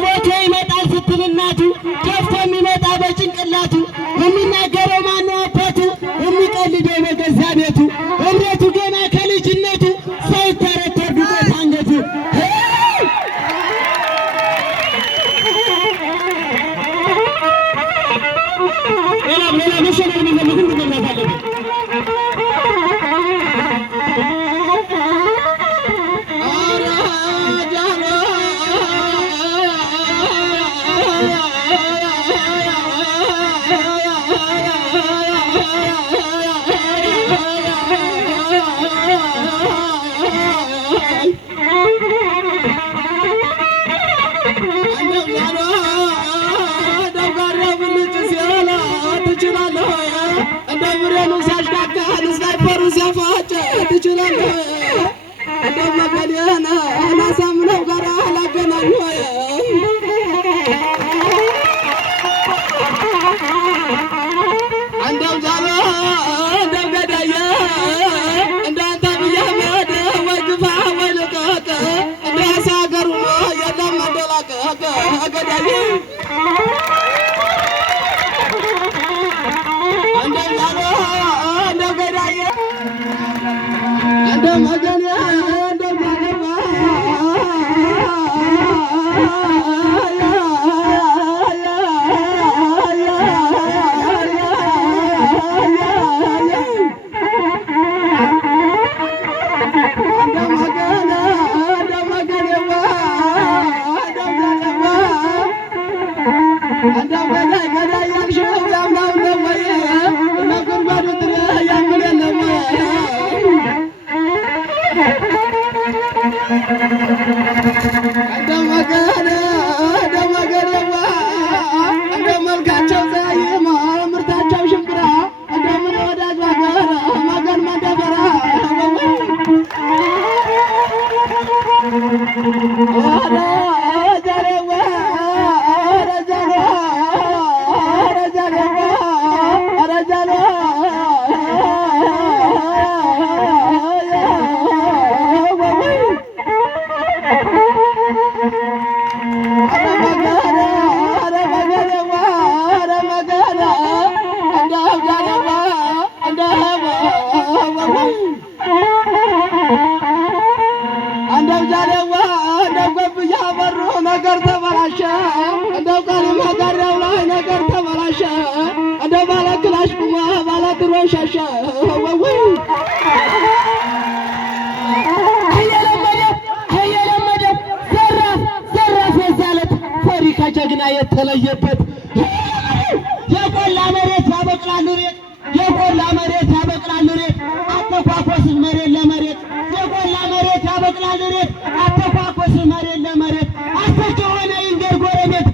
ሞቶ ይመጣል ስትል እናቱ ደፍቶ የሚመጣ በጭንቅላቱ የሚናገረው ማነው አባቱ የሚቀልደው በገዛ ቤቱ እምነቱ ገና ከልጅነቱ ሳይተረተር ዱቄት አንገቱ ሌላ መሸነፍ የሚፈልግ ሁሉ መብላት አለበት። ነገር ተበላሸ እንደው ቃል ማጋሪያው ላይ ነገር ተበላሸ እንደው ባለ ክላሽ ቁማ ባለ ድሮን ሸሸ ወይ አየለመደ ዘራፍ የዛለት ፈሪ ከጀግና የተለየበት የቆላ መሬት ያበቅላል ሬት የቆላ መሬት ያበቅላል ሬት አተኳኮስ መሬት ለመሬት የቆላ መሬት ያበቅላል ሬት አተኳኮስ መሬት ለመሬት አስተከሆነ ይንገር ጎረቤት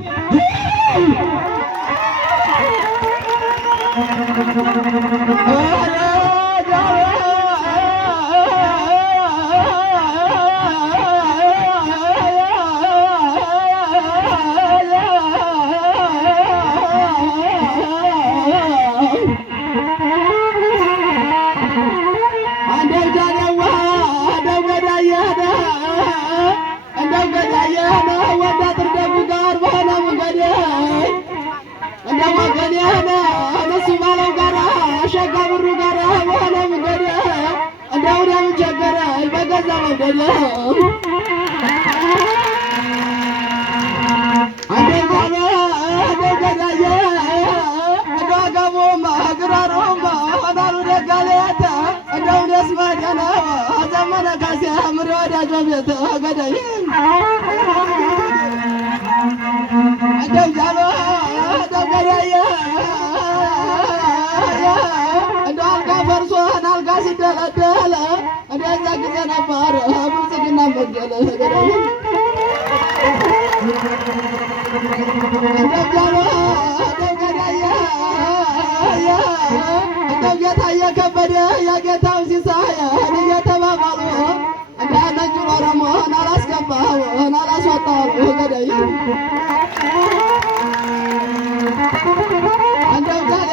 I'm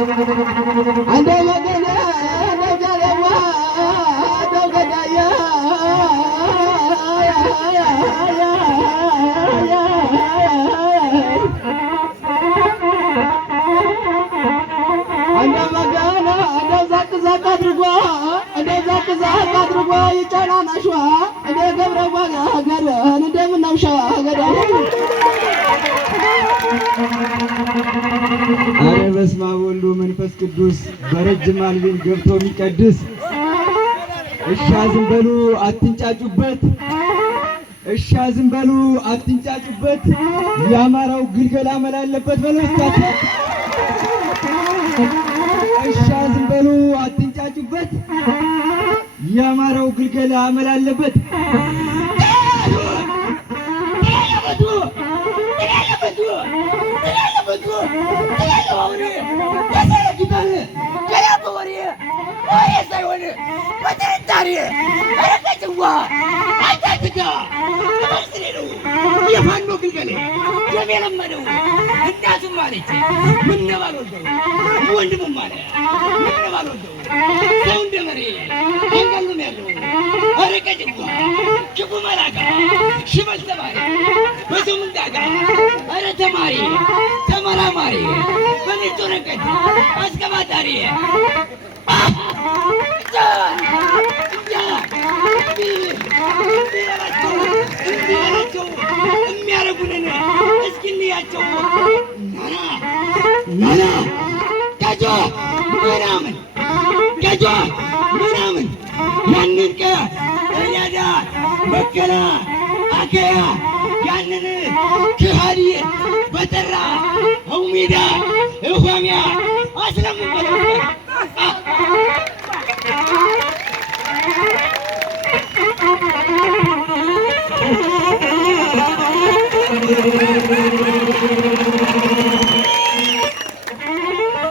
እንደው መገኛ እንደው ጃለዋ እንደው ገዳያ እንደው መገና እንደው ዛቅ ዛቅ አድርጓ እንደው ዛቅ ዛቅ አድርጓ ይጫናናሽዋ እንደ ገብረ ጓጋ ሀገርን እንደምነው ሸዋ ገዳይ አረ በስመ አብ ወወልድ ወመንፈስ ቅዱስ በረጅም አልቤን ገብቶ የሚቀድስ እሻ ዝም በሉ አትንጫጩበት፣ እሻ ዝም በሉ አትንጫጩበት፣ የአማራው ግልገል አመል አለበት በለው እስካት እሻ ዝም በሉ አትንጫጩበት፣ የአማራው ግልገል አመል አለበት። የፋኖ ግልገሌ የለመደው እናቱም አለች ምን ባልወልደው ወንድሙም አለ ምን ባልወልደው ሰው እንደ መሪ አንገሉም ያለው አረቀጭዋ ክፉ መላጋ ሽመል ተማሪ በሰው ምንዳጋ አረ ተማሪ ተመራማሪ በነጭ ወረቀት አስቀባጣሪ የሚያረጉንን እስኪ እንያቸው። ናና ገጆ ምናምን ገጆ ምናምን ያንን እያዳ መከላ አከያ ያንን ክሃዲ በጠራ ሜዳ እኋሚያ አስለምበለው